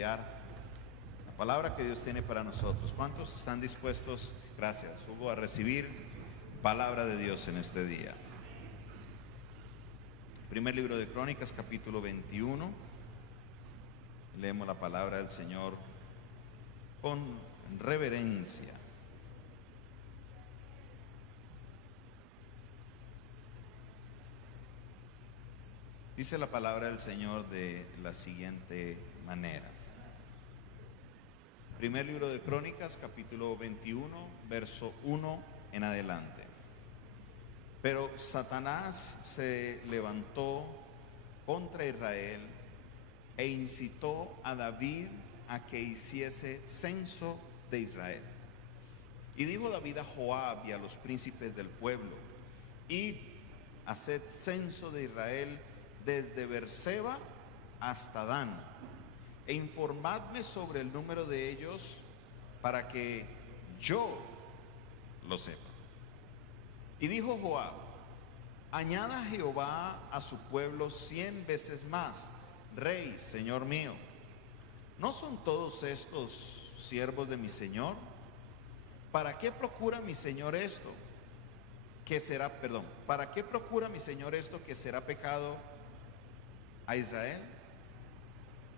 estudiar la palabra que Dios tiene para nosotros. ¿Cuántos están dispuestos, gracias Hugo, a recibir palabra de Dios en este día? Primer libro de Crónicas, capítulo 21. Leemos la palabra del Señor con reverencia. Dice la palabra del Señor de la siguiente manera. Primer libro de Crónicas, capítulo 21, verso 1 en adelante. Pero Satanás se levantó contra Israel e incitó a David a que hiciese censo de Israel. Y dijo David a Joab y a los príncipes del pueblo: id, haced censo de Israel desde Berseba hasta Dan, e informadme sobre el número de ellos para que yo lo sepa. Y dijo Joab: añada Jehová a su pueblo 100 veces más, rey, señor mío. ¿No son todos estos siervos de mi señor? ¿Para qué procura mi señor esto? ¿Para qué procura mi señor esto que será pecado a Israel?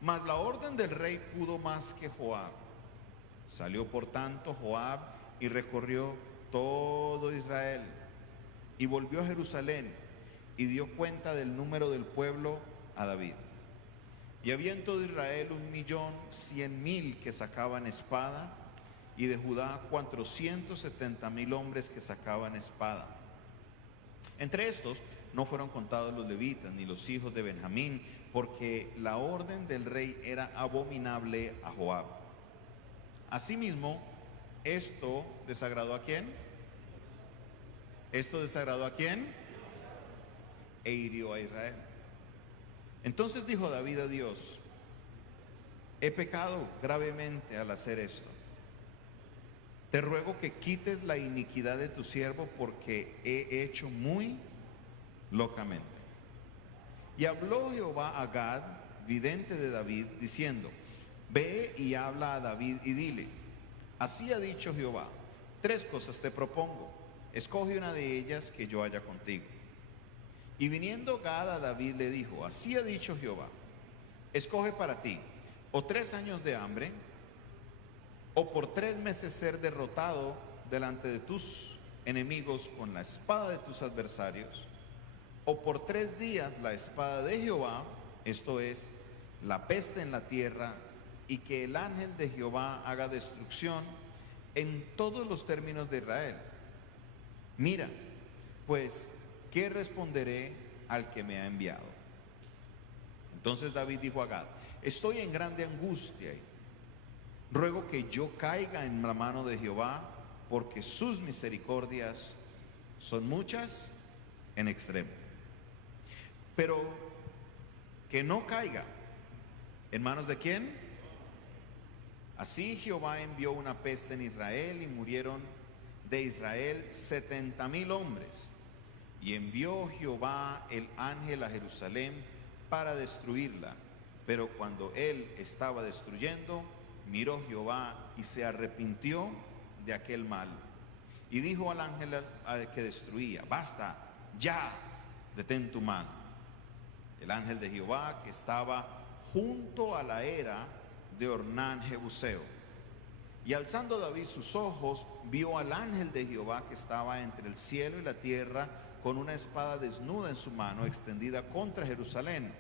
Mas la orden del rey pudo más que Joab. Salió por tanto Joab y recorrió todo Israel y volvió a Jerusalén y dio cuenta del número del pueblo a David. Y había en todo Israel 1.100.000 que sacaban espada, y de Judá 470.000 hombres que sacaban espada. Entre estos no fueron contados los levitas ni los hijos de Benjamín, porque la orden del rey era abominable a Joab. Asimismo, esto desagradó ¿a quién? ¿Esto desagradó a quién? E hirió a Israel. Entonces dijo David a Dios: he pecado gravemente al hacer esto. Te ruego que quites la iniquidad de tu siervo, porque he hecho muy locamente. Y habló Jehová a Gad, vidente de David, diciendo: ve y habla a David y dile: así ha dicho Jehová, 3 cosas te propongo, escoge una de ellas que yo haya contigo. Y viniendo Gad a David le dijo: así ha dicho Jehová, escoge para ti o 3 años de hambre, o por 3 meses ser derrotado delante de tus enemigos con la espada de tus adversarios, o por 3 días la espada de Jehová, esto es, la peste en la tierra, y que el ángel de Jehová haga destrucción en todos los términos de Israel. Mira, pues, ¿qué responderé al que me ha enviado? Entonces David dijo a Gad: estoy en grande angustia, ruego que yo caiga en la mano de Jehová, porque sus misericordias son muchas en extremo. Pero que no caiga en manos de ¿quién? Así Jehová envió una peste en Israel, y murieron de Israel 70.000 hombres. Y envió Jehová el ángel a Jerusalén para destruirla. Pero cuando él estaba destruyendo, miró Jehová y se arrepintió de aquel mal. Y dijo al ángel que destruía: basta, ya, detén tu mano. El ángel de Jehová, que estaba junto a la era de Ornán Jebuseo. Y alzando David sus ojos, vio al ángel de Jehová que estaba entre el cielo y la tierra, con una espada desnuda en su mano, extendida contra Jerusalén.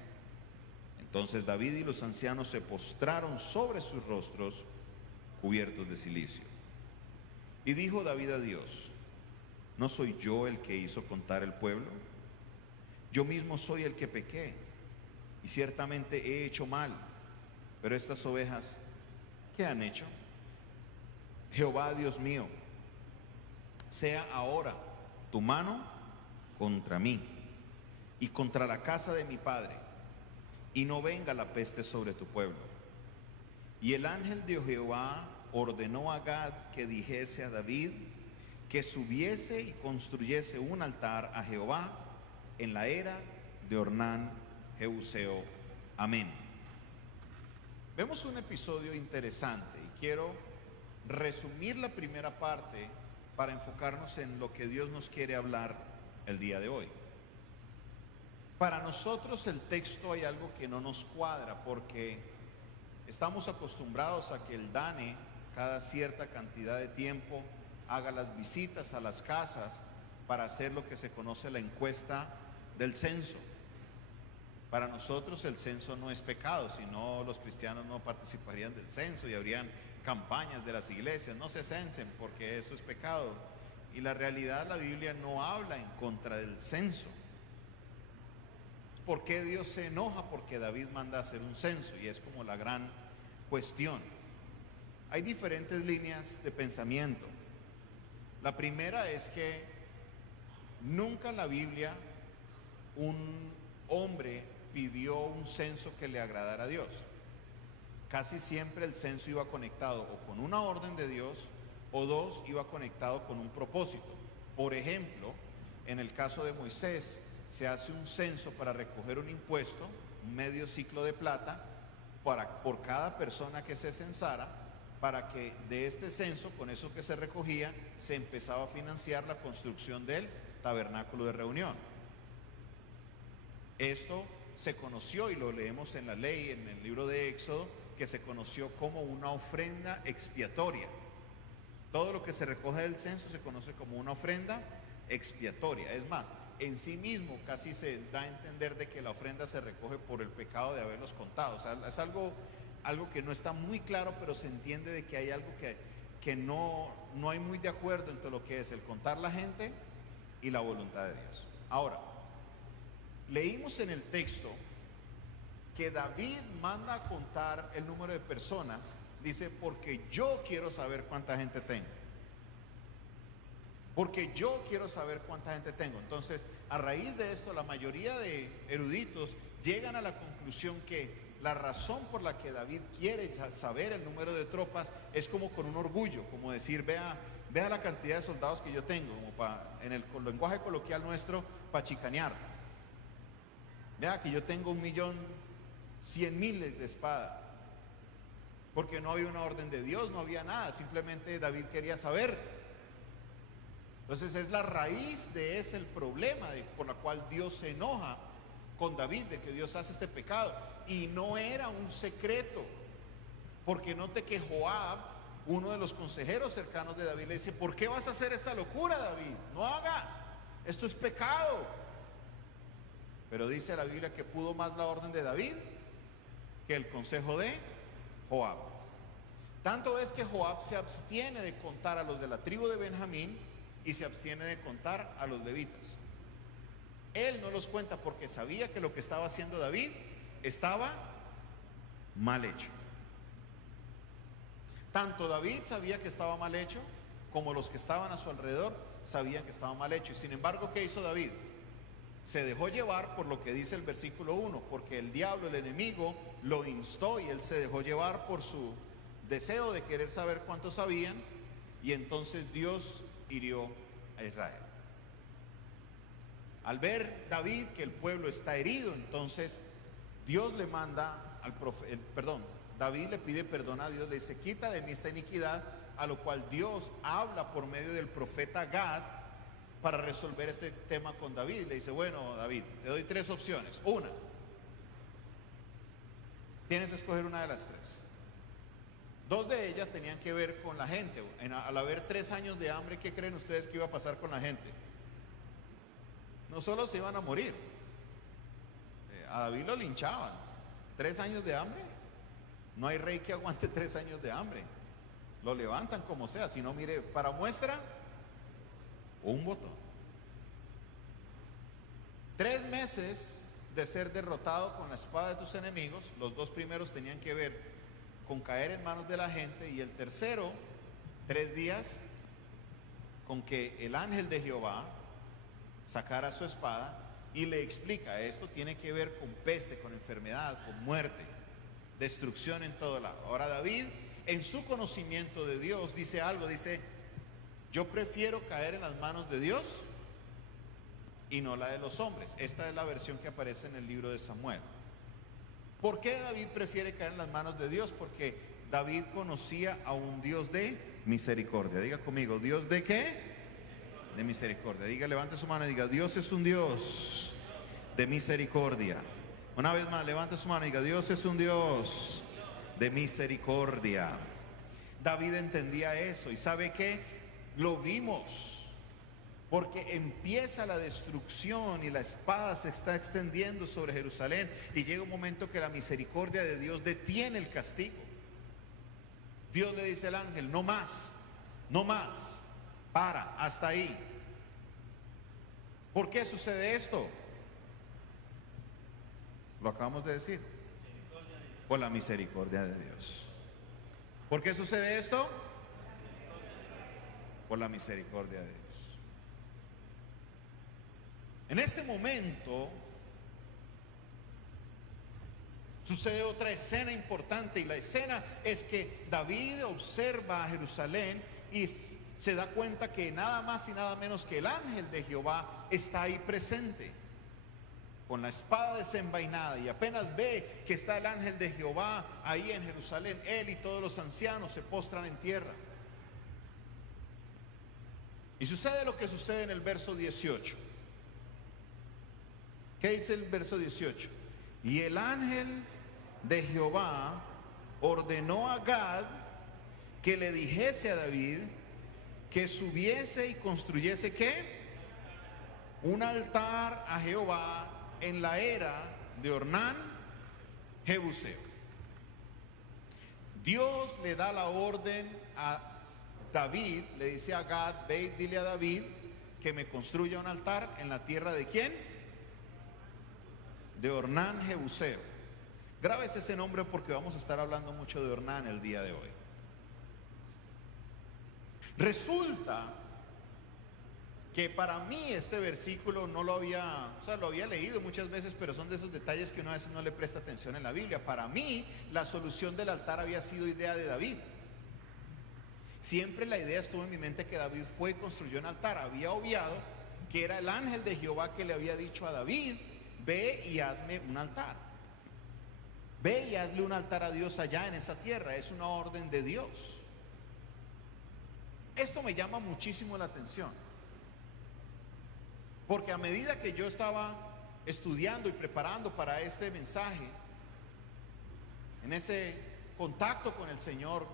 Entonces David y los ancianos se postraron sobre sus rostros, cubiertos de cilicio. Y dijo David a Dios: ¿no soy yo el que hizo contar el pueblo? Yo mismo soy el que pequé, y ciertamente he hecho mal. Pero estas ovejas, ¿qué han hecho? Jehová, Dios mío, sea ahora tu mano contra mí y contra la casa de mi padre, y no venga la peste sobre tu pueblo. Y el ángel de Jehová ordenó a Gad que dijese a David que subiese y construyese un altar a Jehová en la era de Ornán Jebuseo. Amén. Vemos un episodio interesante y quiero resumir la primera parte para enfocarnos en lo que Dios nos quiere hablar el día de hoy. Para nosotros el texto hay algo que no nos cuadra porque estamos acostumbrados a que el DANE cada cierta cantidad de tiempo haga las visitas a las casas para hacer lo que se conoce la encuesta del censo. Para nosotros el censo no es pecado, si no los cristianos no participarían del censo y habrían campañas de las iglesias, no se censen porque eso es pecado. Y la realidad, la Biblia no habla en contra del censo. ¿Por qué Dios se enoja? Porque David manda a hacer un censo y es como la gran cuestión. Hay diferentes líneas de pensamiento. La primera es que nunca en la Biblia un hombre pidió un censo que le agradara a Dios. Casi siempre el censo iba conectado o con una orden de Dios o dos, iba conectado con un propósito. Por ejemplo, en el caso de Moisés, se hace un censo para recoger un impuesto, un medio ciclo de plata, por cada persona que se censara, para que de este censo, con eso que se recogía, se empezaba a financiar la construcción del tabernáculo de reunión. Esto se conoció, y lo leemos en la ley, en el libro de Éxodo, que se conoció como una ofrenda expiatoria. Todo lo que se recoge del censo se conoce como una ofrenda expiatoria. Es más, en sí mismo casi se da a entender de que la ofrenda se recoge por el pecado de haberlos contado. O sea, es algo que no está muy claro, pero se entiende de que hay algo que no hay muy de acuerdo entre lo que es el contar la gente y la voluntad de Dios. Ahora, leímos en el texto que David manda a contar el número de personas, dice, porque yo quiero saber cuánta gente tengo. Porque yo quiero saber cuánta gente tengo. Entonces, a raíz de esto, la mayoría de eruditos llegan a la conclusión que la razón por la que David quiere saber el número de tropas es como con un orgullo, como decir, vea la cantidad de soldados que yo tengo, como en el lenguaje coloquial nuestro, para chicanear. Vea que yo tengo 1.100.000 de espada. Porque no había una orden de Dios, no había nada, simplemente David quería saber. Entonces es la raíz de ese el problema por la cual Dios se enoja con David, de que Dios hace este pecado. Y no era un secreto, porque note que Joab, uno de los consejeros cercanos de David, le dice, ¿por qué vas a hacer esta locura, David? No hagas, esto es pecado. Pero dice la Biblia que pudo más la orden de David que el consejo de Joab. Tanto es que Joab se abstiene de contar a los de la tribu de Benjamín y se abstiene de contar a los levitas. Él no los cuenta porque sabía que lo que estaba haciendo David estaba mal hecho. Tanto David sabía que estaba mal hecho, como los que estaban a su alrededor sabían que estaba mal hecho. Y sin embargo, ¿qué hizo David? Se dejó llevar por lo que dice el versículo 1, porque el diablo, el enemigo, lo instó y él se dejó llevar por su deseo de querer saber cuántos sabían, y entonces Dios hirió a Israel. Al ver David que el pueblo está herido, entonces Dios le manda al profeta, David le pide perdón a Dios, le dice, quita de mí esta iniquidad, a lo cual Dios habla por medio del profeta Gad para resolver este tema con David. Le dice, bueno, David, te doy 3 opciones. Una, tienes que escoger una de las 3. 2 de ellas tenían que ver con la gente. Al haber 3 años de hambre, ¿qué creen ustedes que iba a pasar con la gente? No solo se iban a morir, a David lo linchaban. 3 años de hambre, no hay rey que aguante 3 años de hambre. Lo levantan como sea, si no, mire, para muestra, un botón. 3 meses de ser derrotado con la espada de tus enemigos. Los 2 primeros tenían que ver con caer en manos de la gente, y el tercero, 3 días con que el ángel de Jehová sacara su espada y le explica, esto tiene que ver con peste, con enfermedad, con muerte, destrucción en todo lado. Ahora David, en su conocimiento de Dios, dice algo, dice, yo prefiero caer en las manos de Dios y no la de los hombres. Esta es la versión que aparece en el libro de Samuel. ¿Por qué David prefiere caer en las manos de Dios? Porque David conocía a un Dios de misericordia. Diga conmigo, ¿Dios de qué? De misericordia. Diga, levante su mano y diga, Dios es un Dios de misericordia. Una vez más, levante su mano y diga, Dios es un Dios de misericordia. David entendía eso y ¿sabe qué? Lo vimos. Porque empieza la destrucción y la espada se está extendiendo sobre Jerusalén y llega un momento que la misericordia de Dios detiene el castigo. Dios le dice al ángel, no más, no más, para, hasta ahí. ¿Por qué sucede esto? Lo acabamos de decir. Por la misericordia de Dios. ¿Por qué sucede esto? Por la misericordia de Dios. En este momento sucede otra escena importante y la escena es que David observa a Jerusalén y se da cuenta que nada más y nada menos que el ángel de Jehová está ahí presente con la espada desenvainada, y apenas ve que está el ángel de Jehová ahí en Jerusalén, él y todos los ancianos se postran en tierra. Y sucede lo que sucede en el verso 18. ¿Qué dice el verso 18? Y el ángel de Jehová ordenó a Gad que le dijese a David que subiese y construyese ¿qué? Un altar a Jehová en la era de Ornán Jebuseo. Dios le da la orden a David, le dice a Gad, ve y dile a David que me construya un altar en la tierra de ¿quién? De Ornán Jebuseo. Grábese ese nombre porque vamos a estar hablando mucho de Ornán el día de hoy. Resulta que para mí este versículo no lo había, lo había leído muchas veces, pero son de esos detalles que uno a veces no le presta atención en la Biblia. Para mí la solución del altar había sido idea de David. Siempre la idea estuvo en mi mente que David fue y construyó un altar. Había obviado que era el ángel de Jehová que le había dicho a David, ve y hazme un altar. Ve y hazle un altar a Dios allá en esa tierra. Es una orden de Dios. Esto me llama muchísimo la atención, porque a medida que yo estaba estudiando y preparando para este mensaje, en ese contacto con el Señor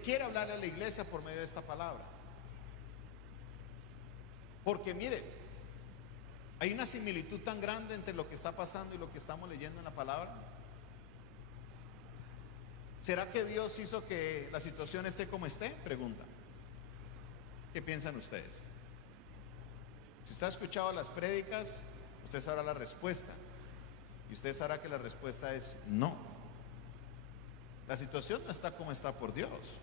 quiere hablarle a la iglesia por medio de esta palabra. Porque mire, hay una similitud tan grande entre lo que está pasando y lo que estamos leyendo en la palabra. ¿Será que Dios hizo que la situación esté como esté? Pregunta. ¿Qué piensan ustedes? Si usted ha escuchado las prédicas, usted sabrá la respuesta. Y usted sabrá que la respuesta es no. La situación no está como está por Dios.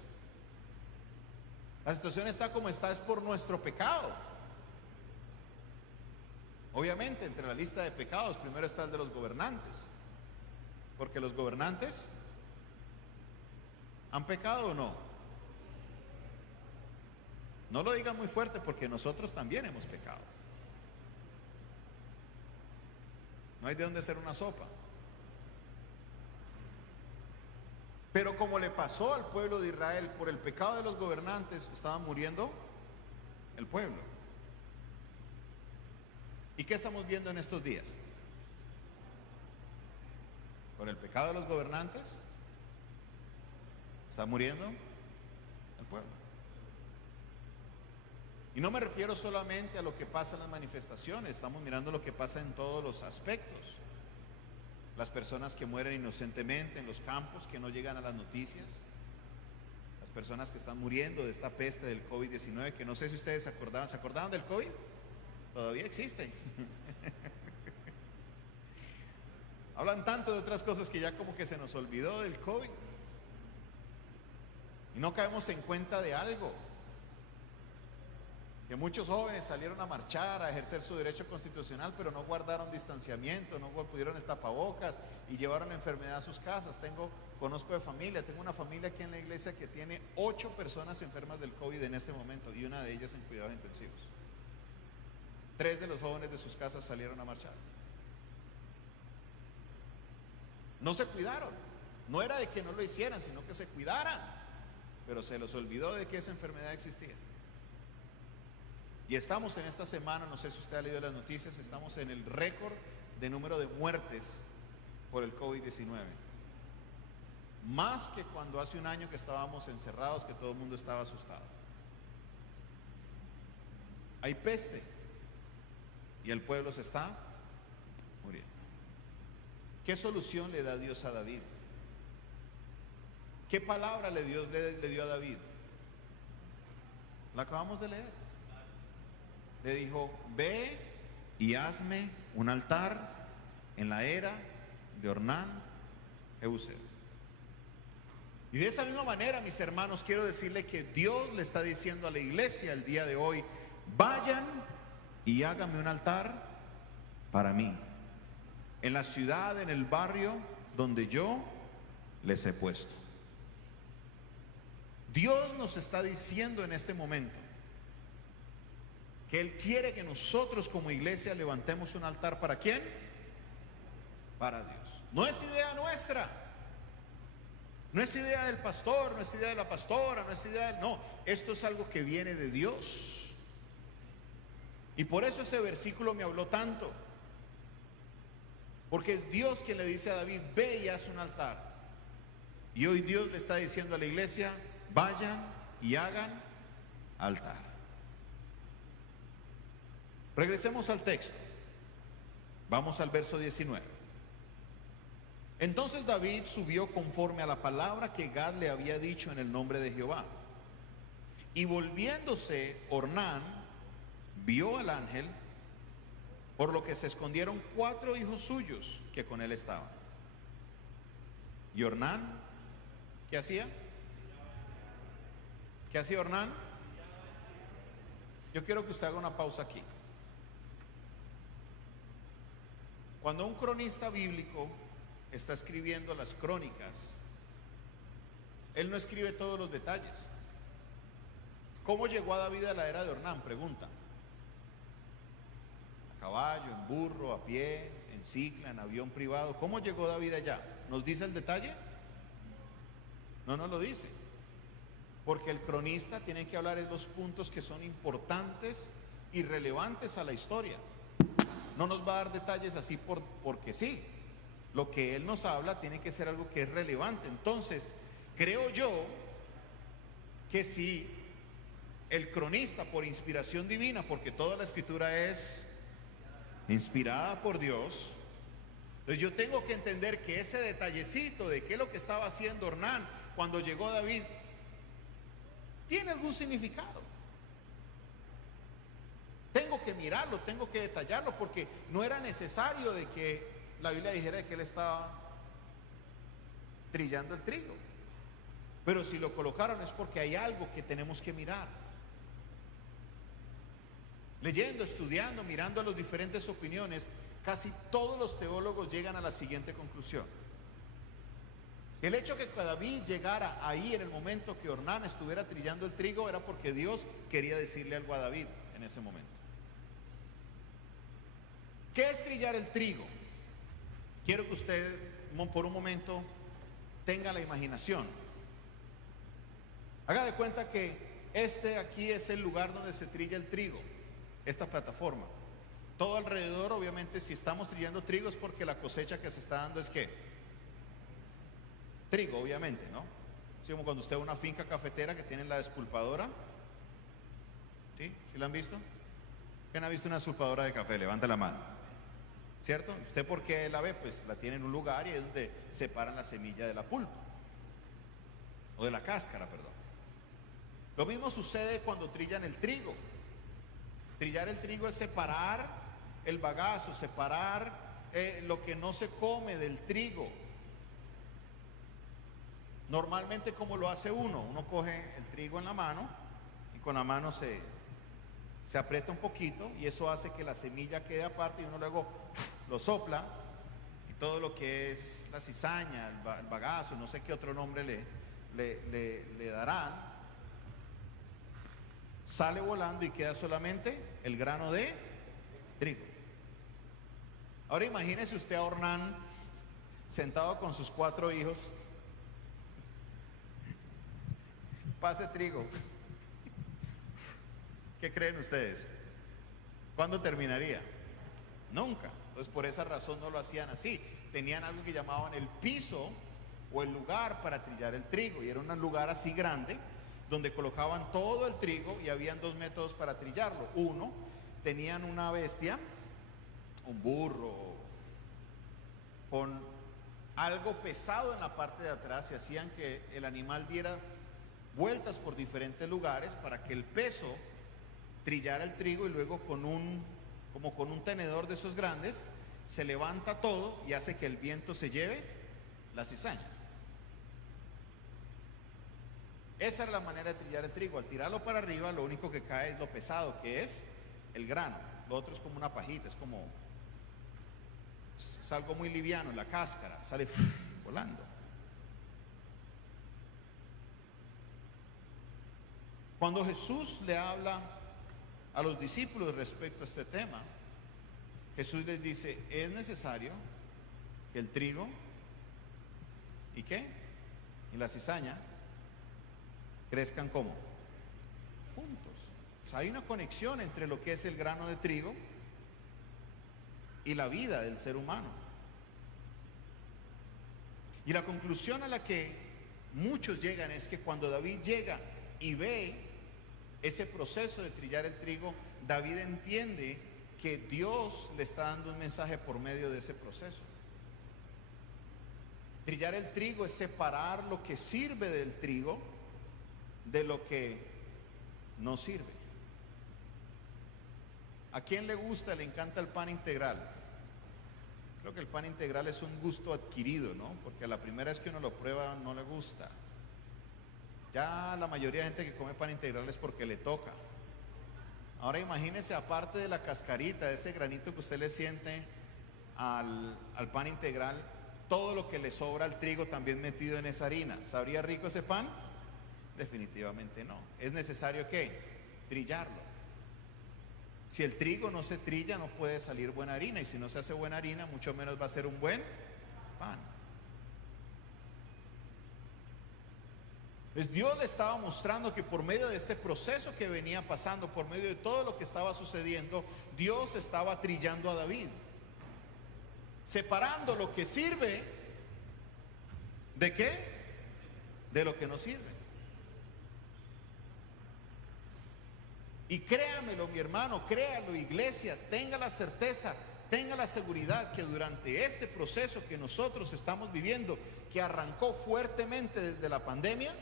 La situación está como está es por nuestro pecado. Obviamente, entre la lista de pecados, primero está el de los gobernantes. Porque los gobernantes ¿han pecado o no? No lo digan muy fuerte porque nosotros también hemos pecado. No hay de dónde hacer una sopa. Pero como le pasó al pueblo de Israel, por el pecado de los gobernantes estaba muriendo el pueblo. ¿Y qué estamos viendo en estos días? Por el pecado de los gobernantes está muriendo el pueblo. Y no me refiero solamente a lo que pasa en las manifestaciones, estamos mirando lo que pasa en todos los aspectos. Las personas que mueren inocentemente en los campos, que no llegan a las noticias. Las personas que están muriendo de esta peste del COVID-19, que no sé si ustedes se acordaban del COVID? Todavía existe. Hablan tanto de otras cosas que ya como que se nos olvidó del COVID. Y no caemos en cuenta de algo. Que muchos jóvenes salieron a marchar, a ejercer su derecho constitucional, pero no guardaron distanciamiento, no pudieron el tapabocas y llevaron la enfermedad a sus casas. Conozco de familia, tengo una familia aquí en la iglesia que tiene 8 personas enfermas del COVID en este momento y una de ellas en cuidados intensivos. 3 de los jóvenes de sus casas salieron a marchar. No se cuidaron. No era de que no lo hicieran, sino que se cuidaran. Pero se les olvidó de que esa enfermedad existía. Y estamos en esta semana, no sé si usted ha leído las noticias, estamos en el récord de número de muertes por el COVID-19. Más que cuando hace un año que estábamos encerrados, que todo el mundo estaba asustado. Hay peste y el pueblo se está muriendo. ¿Qué solución le da Dios a David? ¿Qué palabra Dios le dio a David? La acabamos de leer. Le dijo: ve y hazme un altar en la era de Ornán Jebuseo. Y de esa misma manera, mis hermanos, quiero decirle que Dios le está diciendo a la iglesia el día de hoy: vayan y háganme un altar para mí, en la ciudad, en el barrio donde yo les he puesto. Dios nos está diciendo en este momento que Él quiere que nosotros como iglesia levantemos un altar. ¿Para quién? Para Dios. No es idea nuestra, no es idea del pastor, no es idea de la pastora, no es idea del... No, esto es algo que viene de Dios. Y por eso ese versículo me habló tanto, porque es Dios quien le dice a David: ve y haz un altar. Y hoy Dios le está diciendo a la iglesia: vayan y hagan altar. Regresemos al texto. Vamos al verso 19. Entonces David subió conforme a la palabra que Gad le había dicho en el nombre de Jehová. Y volviéndose Ornán, vio al ángel, por lo que se escondieron 4 hijos suyos que con él estaban. Y Ornán, ¿qué hacía? ¿Qué hacía Ornán? Yo quiero que usted haga una pausa aquí. Cuando un cronista bíblico está escribiendo las crónicas, él no escribe todos los detalles. ¿Cómo llegó a David a la era de Ornán? Pregunta. A caballo, en burro, a pie, en cicla, en avión privado. ¿Cómo llegó David allá? ¿Nos dice el detalle? No nos lo dice. Porque el cronista tiene que hablar de los puntos que son importantes y relevantes a la historia. No nos va a dar detalles así porque sí. Lo que él nos habla tiene que ser algo que es relevante. Entonces, creo yo que si el cronista, por inspiración divina, porque toda la escritura es inspirada por Dios, entonces yo tengo que entender que ese detallecito de qué es lo que estaba haciendo Ornán cuando llegó David tiene algún significado. Tengo que mirarlo, tengo que detallarlo, porque no era necesario de que la Biblia dijera que él estaba trillando el trigo. Pero si lo colocaron es porque hay algo que tenemos que mirar. Leyendo, estudiando, mirando las diferentes opiniones, casi todos los teólogos llegan a la siguiente conclusión: el hecho que David llegara ahí en el momento que Ornán estuviera trillando el trigo era porque Dios quería decirle algo a David en ese momento. ¿Qué es trillar el trigo? Quiero que usted por un momento tenga la imaginación. Haga de cuenta que aquí es el lugar donde se trilla el trigo, esta plataforma. Todo alrededor, obviamente, si estamos trillando trigo es porque la cosecha que se está dando es ¿qué? Trigo, obviamente, ¿no? Es como cuando usted ve una finca cafetera que tiene la despulpadora. ¿Sí? ¿Sí la han visto? ¿Quién ha visto una despulpadora de café? Levanta la mano. ¿Cierto? ¿Usted por qué la ve? Pues la tiene en un lugar y es donde separan la semilla de la pulpa, o de la cáscara, perdón. Lo mismo sucede cuando trillan el trigo. Trillar el trigo es separar el bagazo, separar lo que no se come del trigo. Normalmente, ¿cómo lo hace uno? Uno coge el trigo en la mano y con la mano se aprieta un poquito, y eso hace que la semilla quede aparte, y uno luego lo sopla y todo lo que es la cizaña, el bagazo, no sé qué otro nombre le darán, sale volando y queda solamente el grano de trigo. Ahora imagínese usted a Ornán sentado con sus 4 hijos. Pase trigo. ¿Qué creen ustedes? ¿Cuándo terminaría? Nunca. Entonces por esa razón no lo hacían así. Tenían algo que llamaban el piso o el lugar para trillar el trigo, y era un lugar así grande donde colocaban todo el trigo, y habían 2 métodos para trillarlo. Uno, tenían una bestia, un burro, con algo pesado en la parte de atrás, y hacían que el animal diera vueltas por diferentes lugares para que el peso trillara el trigo, y luego como con un tenedor de esos grandes, se levanta todo y hace que el viento se lleve la cizaña. Esa era la manera de trillar el trigo. Al tirarlo para arriba, lo único que cae es lo pesado, que es el grano. Lo otro es como una pajita, es algo muy liviano, la cáscara sale volando. Cuando Jesús le habla a los discípulos respecto a este tema, Jesús les dice: es necesario que el trigo y la cizaña crezcan como juntos. O sea, hay una conexión entre lo que es el grano de trigo y la vida del ser humano. Y la conclusión a la que muchos llegan es que cuando David llega y ve ese proceso de trillar el trigo, David entiende que Dios le está dando un mensaje por medio de ese proceso. Trillar el trigo es separar lo que sirve del trigo de lo que no sirve. ¿A quién le gusta, le encanta el pan integral? Creo que el pan integral es un gusto adquirido, ¿no? Porque a la primera vez que uno lo prueba no le gusta. Ya la mayoría de gente que come pan integral es porque le toca. Ahora imagínese, aparte de la cascarita, de ese granito que usted le siente al pan integral, todo lo que le sobra al trigo también metido en esa harina. ¿Sabría rico ese pan? Definitivamente no. Es necesario ¿qué? Trillarlo. Si el trigo no se trilla, no puede salir buena harina, y si no se hace buena harina, mucho menos va a ser un buen pan. Pues Dios le estaba mostrando que por medio de este proceso que venía pasando, por medio de todo lo que estaba sucediendo, Dios estaba trillando a David, separando lo que sirve ¿de qué? De lo que no sirve. Y créamelo, mi hermano, créalo, iglesia, tenga la certeza, tenga la seguridad que durante este proceso que nosotros estamos viviendo, que arrancó fuertemente desde la pandemia,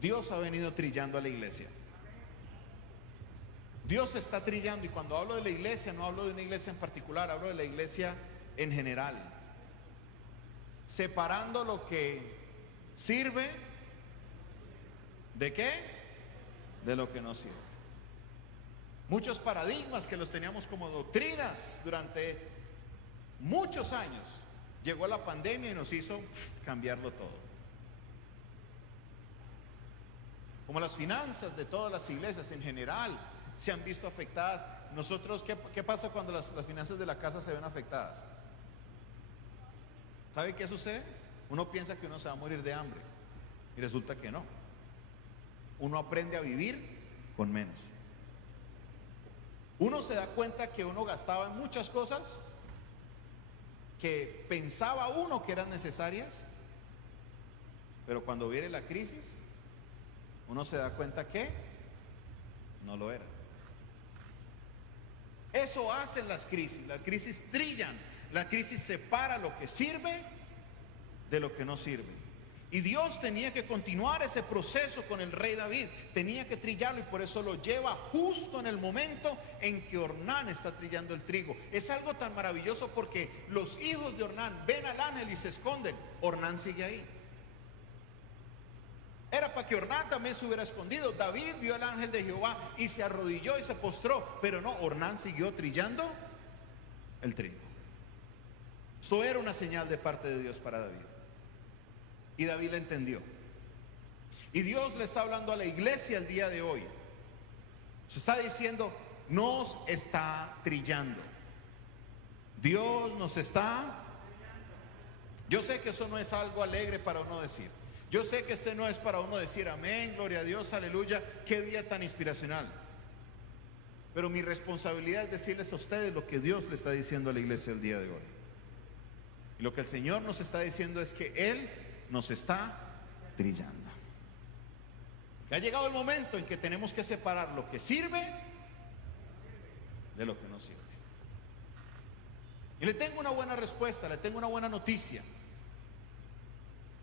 Dios ha venido trillando a la iglesia. Dios está trillando, y cuando hablo de la iglesia, no hablo de una iglesia en particular, hablo de la iglesia en general, separando lo que sirve ¿de qué? De lo que no sirve. Muchos paradigmas que los teníamos como doctrinas durante muchos años, llegó la pandemia y nos hizo cambiarlo todo. Como las finanzas de todas las iglesias en general se han visto afectadas. Nosotros, ¿qué pasa cuando las finanzas de la casa se ven afectadas? ¿Sabe qué sucede? Uno piensa que uno se va a morir de hambre, y resulta que no. Uno aprende a vivir con menos. Uno se da cuenta que uno gastaba en muchas cosas que pensaba uno que eran necesarias, pero cuando viene la crisis, uno se da cuenta que no lo era. Eso hacen las crisis trillan, la crisis separa lo que sirve de lo que no sirve. Y Dios tenía que continuar ese proceso con el rey David, tenía que trillarlo, y por eso lo lleva justo en el momento en que Ornán está trillando el trigo. Es algo tan maravilloso porque los hijos de Ornán ven al ángel y se esconden. Ornán sigue ahí. Era para que Ornán también se hubiera escondido. David vio al ángel de Jehová y se arrodilló y se postró, pero no, Ornán siguió trillando el trigo. Esto era una señal de parte de Dios para David. Y David la entendió. Y Dios le está hablando a la iglesia el día de hoy. Se está diciendo, nos está trillando. Dios nos está Yo sé que eso no es algo alegre para uno decir. Yo sé que este no es para uno decir amén, gloria a Dios, aleluya, qué día tan inspiracional. Pero mi responsabilidad es decirles a ustedes lo que Dios le está diciendo a la iglesia el día de hoy. Y lo que el Señor nos está diciendo es que Él nos está trillando. Que ha llegado el momento en que tenemos que separar lo que sirve de lo que no sirve. Y le tengo una buena respuesta, le tengo una buena noticia.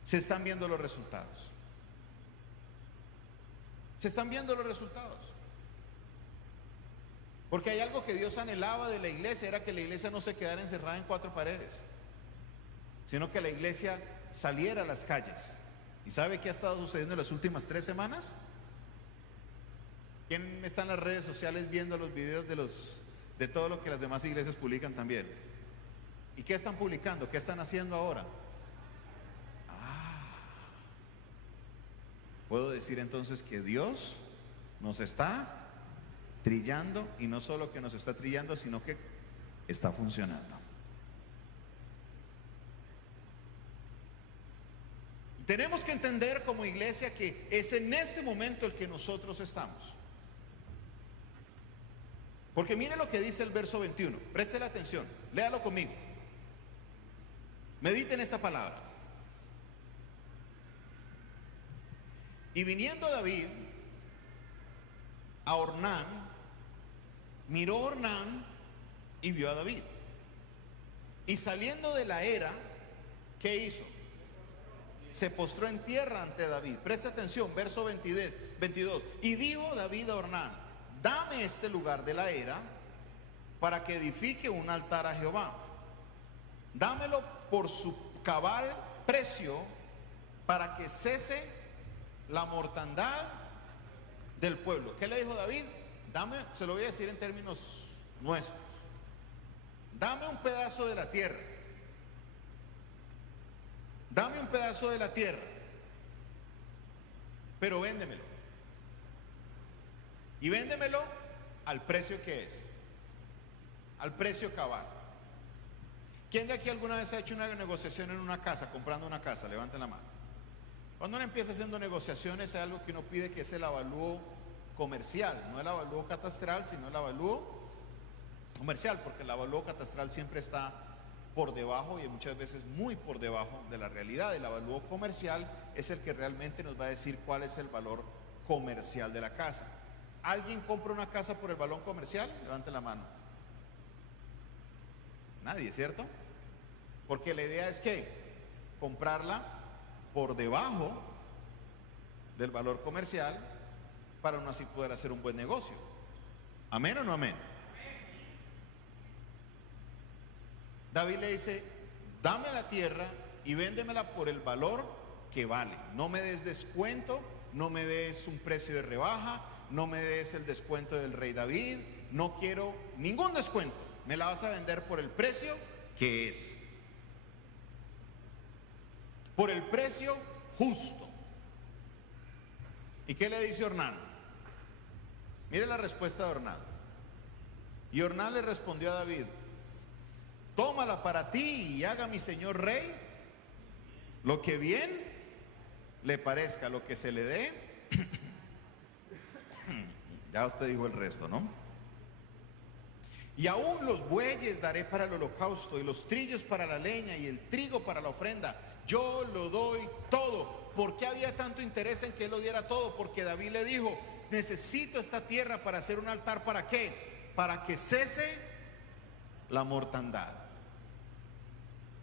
Se están viendo los resultados. Se están viendo los resultados. Porque hay algo que Dios anhelaba de la iglesia, era que la iglesia no se quedara encerrada en cuatro paredes, sino que la iglesia saliera a las calles. ¿Y sabe qué ha estado sucediendo en las últimas 3 semanas? ¿Quién está en las redes sociales viendo los videos de todo lo que las demás iglesias publican también? ¿Y qué están publicando? ¿Qué están haciendo ahora? Puedo decir entonces que Dios nos está trillando, y no solo que nos está trillando, sino que está funcionando. Y tenemos que entender como iglesia que es en este momento el que nosotros estamos. Porque mire lo que dice el verso 21, preste la atención, léalo conmigo, medite en esta palabra. Y viniendo David a Ornán, miró Ornán y vio a David. Y saliendo de la era, ¿qué hizo? Se postró en tierra ante David. Presta atención, verso 22. Y dijo David a Ornán: dame este lugar de la era para que edifique un altar a Jehová. Dámelo por su cabal precio, para que cese la mortandad del pueblo. ¿Qué le dijo David? Dame, se lo voy a decir en términos nuestros, dame un pedazo de la tierra. Dame un pedazo de la tierra, pero véndemelo. Y véndemelo al precio que es, al precio cabal. ¿Quién de aquí alguna vez ha hecho una negociación en una casa, comprando una casa? Levanten la mano. Cuando uno empieza haciendo negociaciones, hay algo que uno pide, que es el avalúo comercial, no el avalúo catastral, sino el avalúo comercial, porque el avalúo catastral siempre está por debajo, y muchas veces muy por debajo de la realidad. El avalúo comercial es el que realmente nos va a decir cuál es el valor comercial de la casa. ¿Alguien compra una casa por el valor comercial? Levanten la mano. Nadie, ¿cierto? Porque la idea es que comprarla por debajo del valor comercial, para uno así poder hacer un buen negocio. ¿Amén o no amén? David le dice: dame la tierra y véndemela por el valor que vale. No me des descuento, no me des un precio de rebaja, no me des el descuento del rey David, no quiero ningún descuento. Me la vas a vender por el precio que es, por el precio justo. ¿Y qué le dice Ornán? Mire la respuesta de Ornán. Y Ornán le respondió a David: tómala para ti y haga mi señor rey lo que bien le parezca, lo que se le dé. Ya usted dijo el resto, ¿no? Y aún los bueyes daré para el holocausto, y los trillos para la leña, y el trigo para la ofrenda. Yo lo doy todo. ¿Por qué había tanto interés en que él lo diera todo? Porque David le dijo: necesito esta tierra para hacer un altar. ¿Para qué? Para que cese la mortandad.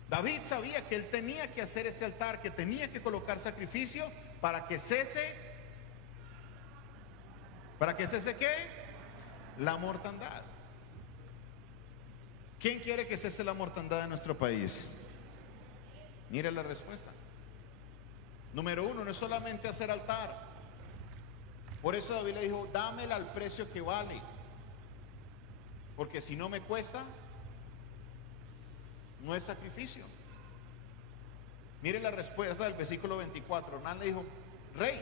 David sabía que él tenía que hacer este altar, que tenía que colocar sacrificio para que cese. ¿Para que cese qué? La mortandad. ¿Quién quiere que cese la mortandad en nuestro país? Mire la respuesta. Número 1, no es solamente hacer altar. Por eso David le dijo: dámela al precio que vale, porque si no me cuesta, no es sacrificio. Mire la respuesta del versículo 24. Ornán le dijo: rey,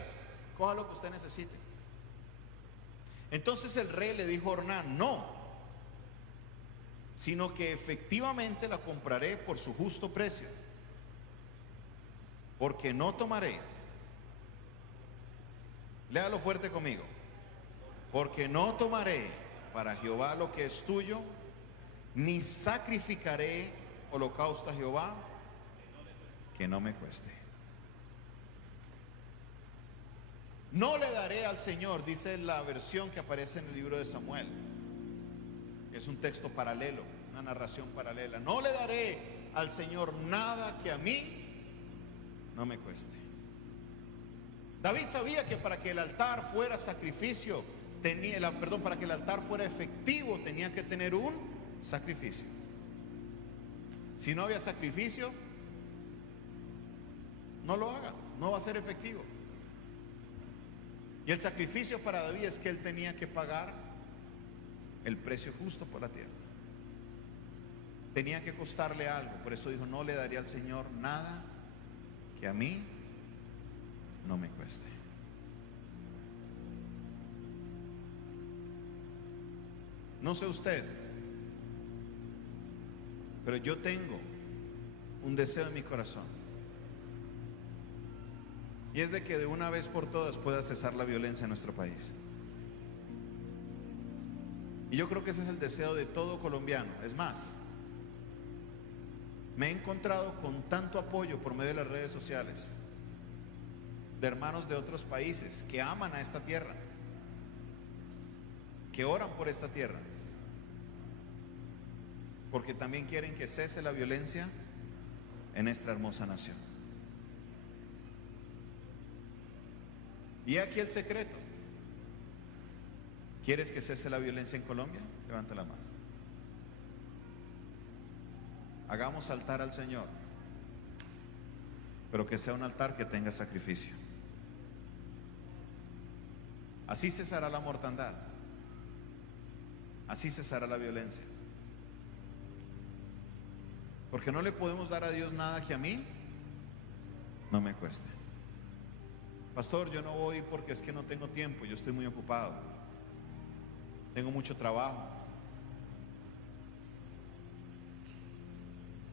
coja lo que usted necesite. Entonces el rey le dijo a Ornán: no, sino que efectivamente la compraré por su justo precio. porque no tomaré, léalo fuerte conmigo, porque no tomaré para Jehová lo que es tuyo, ni sacrificaré holocausto a Jehová que no me cueste. No le daré al Señor, dice la versión que aparece en el libro de Samuel. Es un texto paralelo, una narración paralela. No le daré al Señor nada que a mí no me cueste. David sabía que para que el altar fuera sacrificio, para que el altar fuera efectivo, tenía que tener un sacrificio. Si no había sacrificio, no lo haga, no va a ser efectivo. Y el sacrificio para David es que él tenía que pagar el precio justo por la tierra. Tenía que costarle algo. Por eso dijo: no le daría al Señor nada que a mí no me cueste. No sé usted, pero yo tengo un deseo en mi corazón, y es de que de una vez por todas pueda cesar la violencia en nuestro país. Y yo creo que ese es el deseo de todo colombiano. Es más, me he encontrado con tanto apoyo por medio de las redes sociales de hermanos de otros países que aman a esta tierra, que oran por esta tierra, porque también quieren que cese la violencia en esta hermosa nación. Y aquí el secreto. ¿Quieres que cese la violencia en Colombia? Levanta la mano. Hagamos altar al Señor, pero que sea un altar que tenga sacrificio. Así cesará la mortandad. Así cesará la violencia. Porque no le podemos dar a Dios nada que a mí no me cueste. Pastor, yo no voy porque es que no tengo tiempo, yo estoy muy ocupado, tengo mucho trabajo.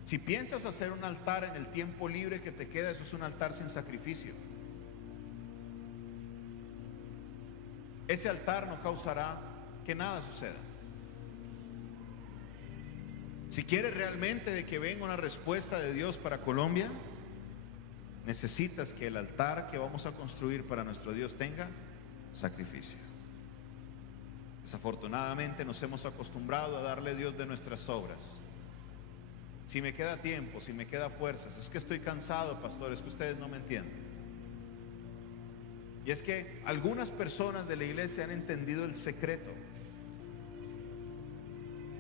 Si piensas hacer un altar en el tiempo libre que te queda, eso es un altar sin sacrificio. Ese altar no causará que nada suceda. Si quieres realmente de que venga una respuesta de Dios para Colombia, necesitas que el altar que vamos a construir para nuestro Dios tenga sacrificio. Desafortunadamente nos hemos acostumbrado a darle a Dios de nuestras obras. Si me queda tiempo, si me queda fuerzas, es que estoy cansado, pastor, es que ustedes no me entienden. Y es que algunas personas de la iglesia han entendido el secreto.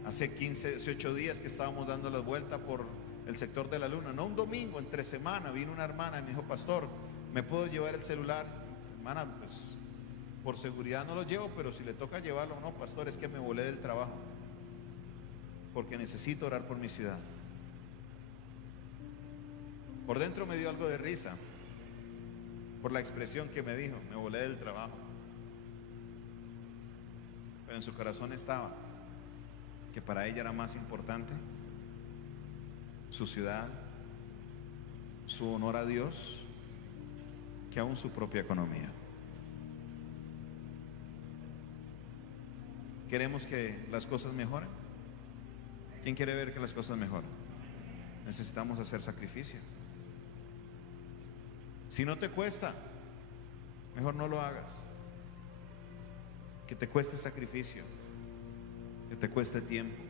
Hace 18 días que estábamos dando la vuelta por el sector de la Luna, no un domingo, entre semana, vino una hermana y me dijo: pastor, ¿me puedo llevar el celular? Hermana, pues por seguridad no lo llevo, pero si le toca llevarlo, no, pastor, es que me volé del trabajo porque necesito orar por mi ciudad. Por dentro me dio algo de risa por la expresión que me dijo: me volé del trabajo. Pero en su corazón estaba que para ella era más importante su ciudad, su honor a Dios, que aún su propia economía. ¿Queremos que las cosas mejoren? ¿Quién quiere ver que las cosas mejoren? Necesitamos hacer sacrificio. Si no te cuesta, mejor no lo hagas. Que te cueste sacrificio, que te cueste tiempo,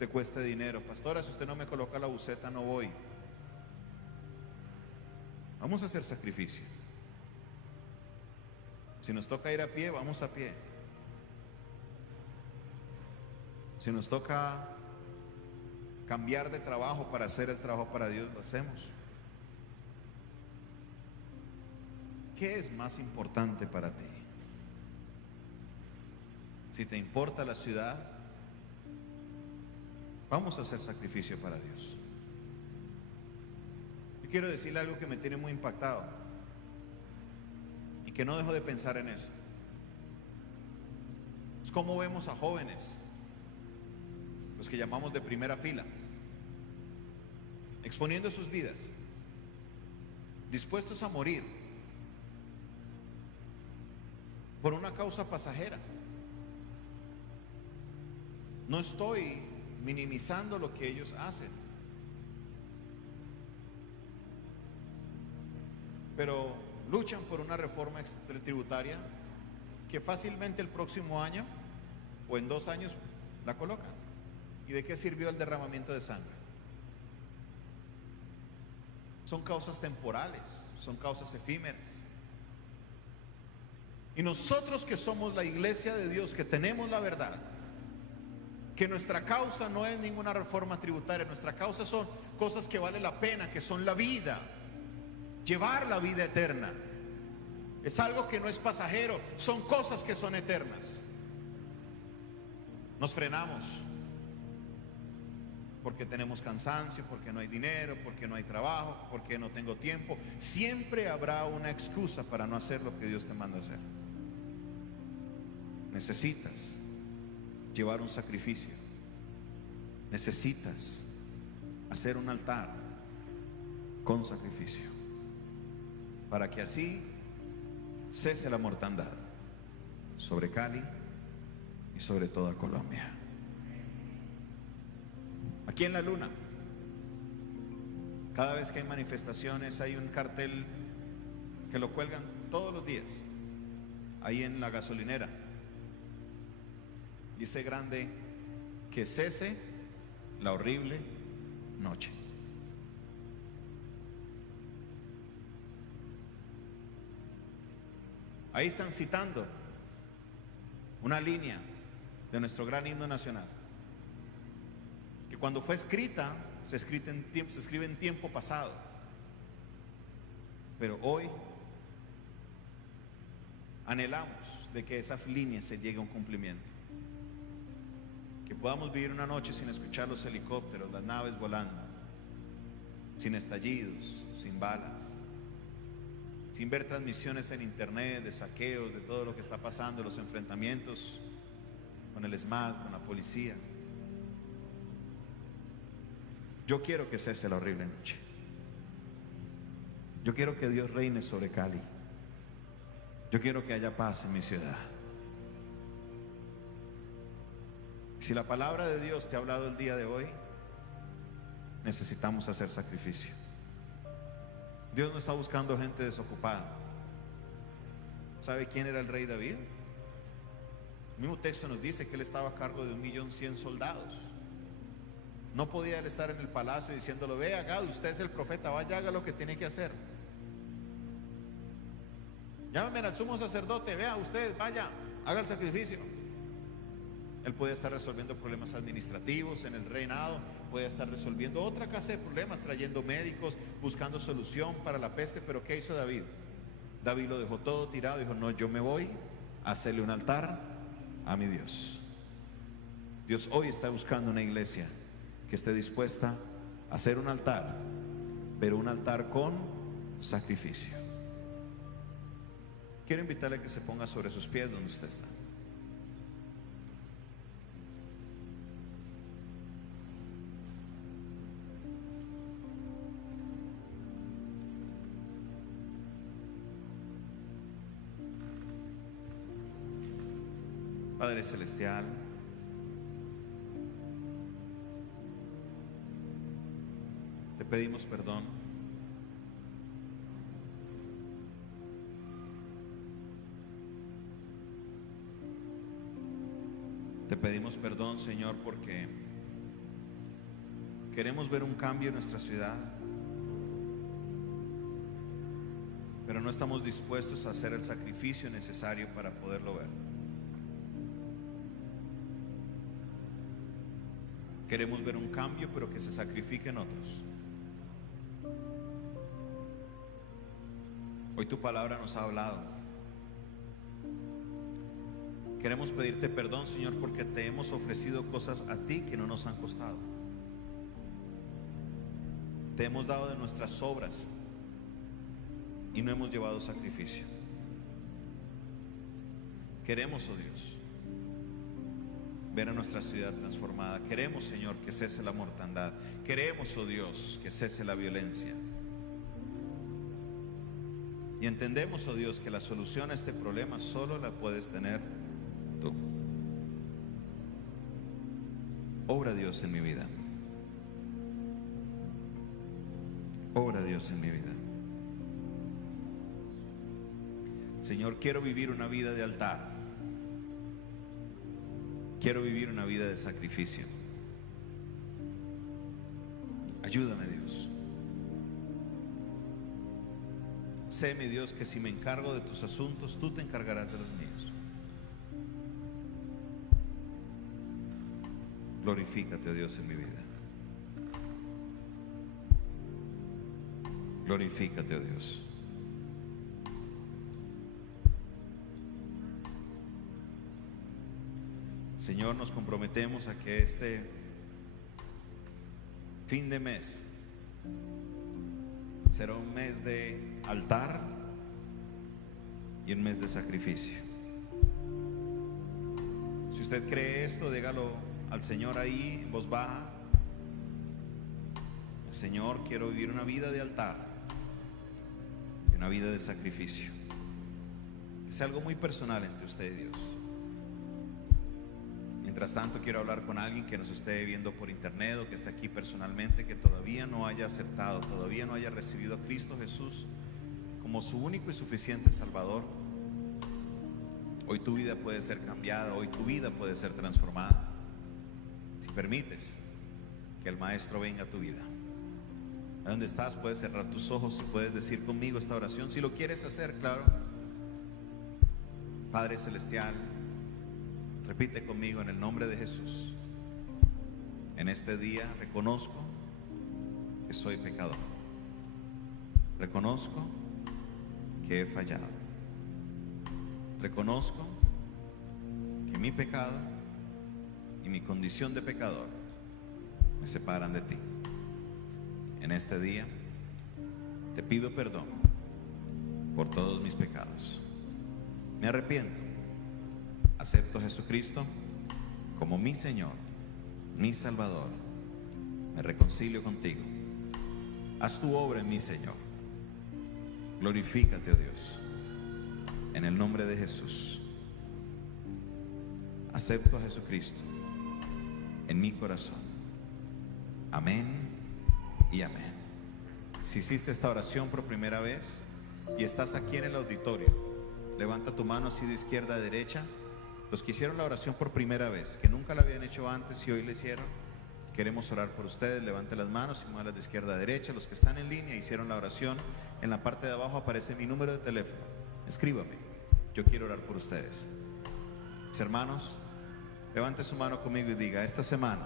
te cueste dinero. Pastora, si usted no me coloca la buceta, no voy. Vamos a hacer sacrificio. Si nos toca ir a pie, vamos a pie. Si nos toca cambiar de trabajo para hacer el trabajo para Dios, lo hacemos. ¿Qué es más importante para ti? Si te importa la ciudad, vamos a hacer sacrificio para Dios. Yo quiero decirle algo que me tiene muy impactado y que no dejo de pensar en eso. Es cómo vemos a jóvenes, los que llamamos de primera fila, exponiendo sus vidas, dispuestos a morir por una causa pasajera. No estoy minimizando lo que ellos hacen, pero luchan por una reforma tributaria que fácilmente el próximo año o en 2 años la colocan. ¿Y de qué sirvió el derramamiento de sangre? Son causas temporales, son causas efímeras. Y nosotros que somos la iglesia de Dios, que tenemos la verdad, que nuestra causa no es ninguna reforma tributaria, nuestra causa son cosas que vale la pena, que son la vida, llevar la vida eterna. Es algo que no es pasajero, son cosas que son eternas. Nos frenamos porque tenemos cansancio, porque no hay dinero, porque no hay trabajo, porque no tengo tiempo. Siempre habrá una excusa para no hacer lo que Dios te manda hacer. Necesitas llevar un sacrificio. Necesitas hacer un altar con sacrificio, para que así cese la mortandad sobre Cali y sobre toda Colombia. Aquí en La Luna, cada vez que hay manifestaciones, hay un cartel que lo cuelgan todos los días, ahí en la gasolinera. Dice grande: que cese la horrible noche. Ahí están citando una línea de nuestro gran himno nacional, que cuando fue escrita, se escribe en tiempo pasado, pero hoy anhelamos de que esa línea se llegue a un cumplimiento, que podamos vivir una noche sin escuchar los helicópteros, las naves volando, sin estallidos, sin balas, sin ver transmisiones en internet de saqueos, de todo lo que está pasando, los enfrentamientos con el ESMAD, con la policía. Yo quiero que cese la horrible noche. Yo quiero que Dios reine sobre Cali. Yo quiero que haya paz en mi ciudad. Si la palabra de Dios te ha hablado el día de hoy, necesitamos hacer sacrificio. Dios no está buscando gente desocupada. ¿Sabe quién era el rey David? El mismo texto nos dice que él estaba a cargo de 1.100.000 soldados. No podía él estar en el palacio diciéndolo: ve, haga, usted es el profeta, vaya, haga lo que tiene que hacer. Llámeme al sumo sacerdote, vea, usted, vaya, haga el sacrificio. Él puede estar resolviendo problemas administrativos en el reinado, puede estar resolviendo otra clase de problemas, trayendo médicos, buscando solución para la peste. Pero ¿qué hizo David? David lo dejó todo tirado, dijo: no, yo me voy a hacerle un altar a mi Dios. Dios hoy está buscando una iglesia que esté dispuesta a hacer un altar, pero un altar con sacrificio. Quiero invitarle a que se ponga sobre sus pies donde usted está. Padre Celestial, te pedimos perdón. Te pedimos perdón, Señor, porque queremos ver un cambio en nuestra ciudad, pero no estamos dispuestos a hacer el sacrificio necesario para poderlo ver. Queremos ver un cambio, pero que se sacrifiquen otros. Hoy tu palabra nos ha hablado. Queremos pedirte perdón, Señor, porque te hemos ofrecido cosas a ti que no nos han costado. Te hemos dado de nuestras obras y no hemos llevado sacrificio. Queremos, oh Dios, ver a nuestra ciudad transformada. Queremos, Señor, que cese la mortandad. Queremos, oh Dios, que cese la violencia. Y entendemos, oh Dios, que la solución a este problema solo la puedes tener tú. Obra Dios en mi vida. Obra Dios en mi vida. Señor, quiero vivir una vida de altar. Quiero vivir una vida de sacrificio. Ayúdame, Dios. Sé, mi Dios, que si me encargo de tus asuntos, tú te encargarás de los míos. Glorifícate, oh Dios, en mi vida. Glorifícate, oh Dios. Señor, nos comprometemos a que este fin de mes será un mes de altar y un mes de sacrificio. Si usted cree esto, dígalo al Señor ahí en voz baja. Señor, quiero vivir una vida de altar y una vida de sacrificio. Es algo muy personal entre usted y Dios. Mientras tanto, quiero hablar con alguien que nos esté viendo por internet o que esté aquí personalmente, que todavía no haya aceptado, todavía no haya recibido a Cristo Jesús como su único y suficiente Salvador. Hoy tu vida puede ser cambiada, hoy tu vida puede ser transformada, si permites que el Maestro venga a tu vida. ¿A dónde estás? Puedes cerrar tus ojos y puedes decir conmigo esta oración, si lo quieres hacer, claro. Padre Celestial, repite conmigo en el nombre de Jesús. En este día reconozco que soy pecador. Reconozco que he fallado. Reconozco que mi pecado y mi condición de pecador me separan de ti. En este día te pido perdón por todos mis pecados. Me arrepiento. Acepto a Jesucristo como mi Señor, mi Salvador. Me reconcilio contigo. Haz tu obra en mí, Señor. Glorifícate, oh Dios. En el nombre de Jesús. Acepto a Jesucristo en mi corazón. Amén y amén. Si hiciste esta oración por primera vez y estás aquí en el auditorio, levanta tu mano así de izquierda a derecha. Los que hicieron la oración por primera vez, que nunca la habían hecho antes y hoy la hicieron, queremos orar por ustedes. Levante las manos y muévalas de izquierda a derecha. Los que están en línea hicieron la oración, en la parte de abajo aparece mi número de teléfono. Escríbame, yo quiero orar por ustedes. Mis hermanos, levante su mano conmigo y diga: esta semana,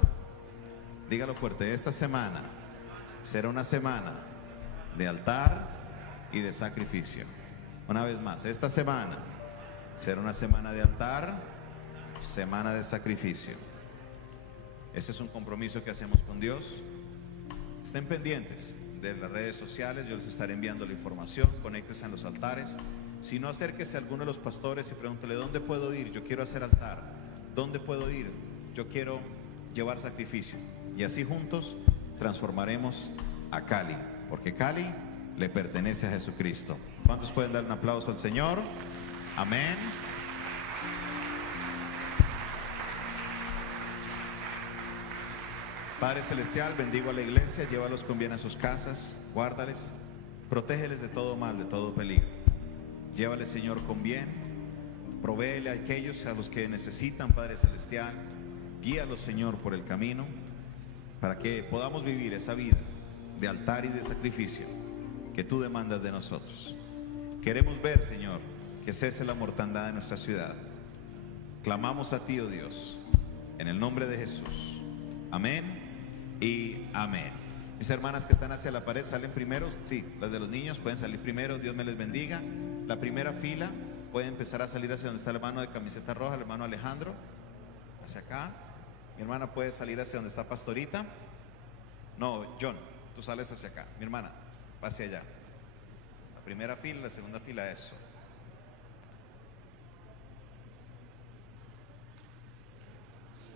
dígalo fuerte, esta semana será una semana de altar y de sacrificio. Una vez más, esta semana será una semana de altar, semana de sacrificio. Ese es un compromiso que hacemos con Dios. Estén pendientes de las redes sociales, yo les estaré enviando la información. Conéctense en los altares. Si no, acérquese a alguno de los pastores y pregúntele: ¿dónde puedo ir? Yo quiero hacer altar. ¿Dónde puedo ir? Yo quiero llevar sacrificio. Y así juntos transformaremos a Cali, porque Cali le pertenece a Jesucristo. ¿Cuántos pueden dar un aplauso al Señor? Amén. Padre Celestial, bendigo a la iglesia, llévalos con bien a sus casas, guárdales, protégeles de todo mal, de todo peligro. Llévales, Señor, con bien, provéele a aquellos a los que necesitan, Padre Celestial. Guíalos, Señor, por el camino, para que podamos vivir esa vida de altar y de sacrificio que tú demandas de nosotros. Queremos ver, Señor, que cese la mortandad de nuestra ciudad. Clamamos a ti, oh Dios, en el nombre de Jesús. Amén y amén. Mis hermanas que están hacia la pared, ¿salen primero? Sí, las de los niños pueden salir primero. Dios me les bendiga. La primera fila puede empezar a salir hacia donde está el hermano de camiseta roja, el hermano Alejandro, hacia acá. Mi hermana puede salir hacia donde está Pastorita. No, John, tú sales hacia acá. Mi hermana, va hacia allá. La primera fila, la segunda fila, eso.